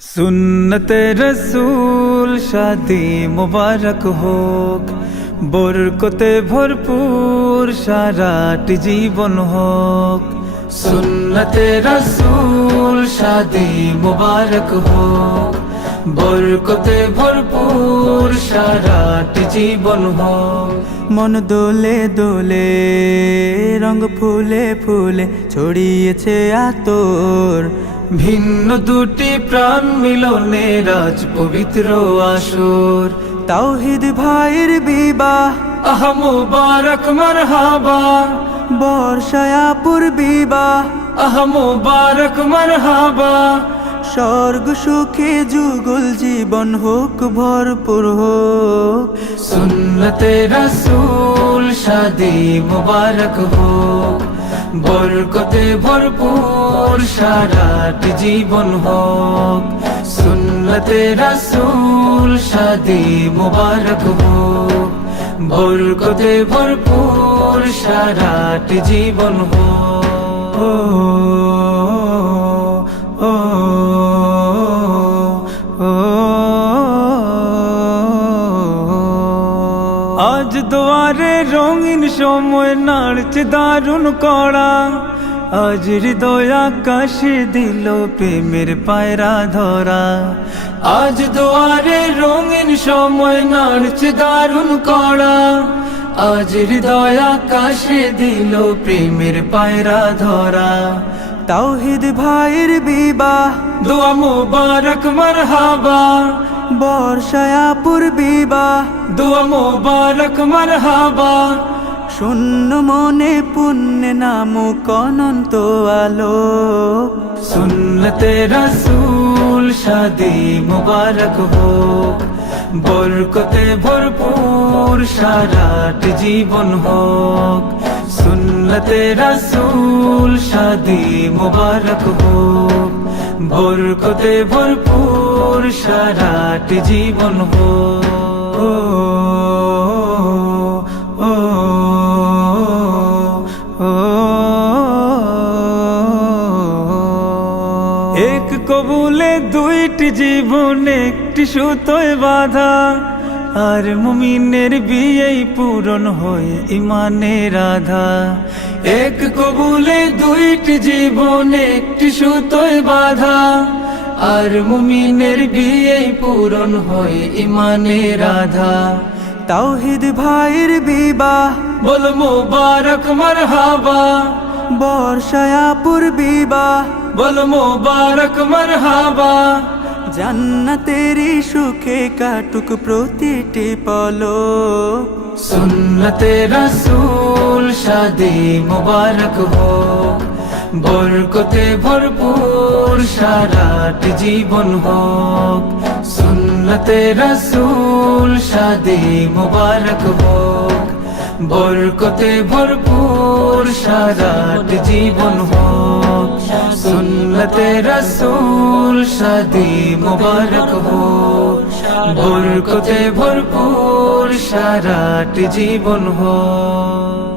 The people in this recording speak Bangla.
सुन्नते रसूल शादी मुबारक होक, बरकते भरपूर साराटी जीवन होक। सुन्नते रसूल शादी मुबारक होक, बरकते भरपूर साराटी जीवन होक। मन दोले दोले रंग फुले फुले ছড়িয়েছে আতর, ভিন্ন দুটি প্রাণ মিলনে রাজ পবিত্র আসর। তাওহীদ ভাইয়ের বিবাহ আহ মুবারক মারহাবা, বর্ষায়াপুর বিবাহ আহ মুবারক মারহাবা। স্বর্গ সুখে যুগল জীবন হোক ভরপুর হোক। সুন্নতে রাসূল শাদি মুবারক হোক, বরকতে ভরপুর সারাটি জীবন হোক। সুন্নতে রাসূল শাদি মুবারক হোক, বরকতে ভরপুর সারাটি জীবন হোক। আজ দুয়ারে রঙিন সময় নাড়ছে দারুণ কড়া, আজ হৃদয় আকাশে দিল প্রেমের পায়রা ধরা। আজ দুয়ারে রঙিন সময় নাড়ছে দারুণ কড়া, আজ হৃদয় আকাশে দিল প্রেমের পায়রা ধরা। তাওহীদ ভাইয়ের বিবাহ দোয়া মুবারক মারহাবা, বর্ষায়াপুর বিবাহ দোয়া মুবারক মারহাবা। শূন্য মনে পুণ্যে নামুক অনন্ত আলো। সুন্নতে রাসূল শাদি মুবারক হোক, বরকতে ভরপুর সারাটি জীবন হোক। সুন্নতে রাসূল শাদি মুবারক হোক, বরকতে ভরপুর সারাটি জীবন হোক। এক কবুলে দুইটি জীবন একটি সুতোয় বাঁধা, আর মুমিনের বিয়েই পূরণ হয় ইমানের আধা। এক কবুলে দুইটি জীবন একটি সুতোয় বাঁধা, আর মুমিনের বিয়েই পূরণ হয় ইমানের আধা। তাওহীদ ভাইয়ের বিবাহ বল মুবারক মারহাবা, বর্ষায়াপুর বিবাহ বল মুবারক মারহাবা। জান্নাতেরি সুখে কাটুক প্রতিটি পলক। সুন্নতে রাসূল শাদি মুবারক হোক, বরকতে ভরপুর সারাটি জীবন হোক। সুন্নতে রাসূল শাদি মুবারক হোক, বরকতে ভরপুর সারাটি জীবন হোক। সুন্নতে রাসূল শাদি মুবারক হোক, বরকতে ভরপুর সারাটি জীবন হোক।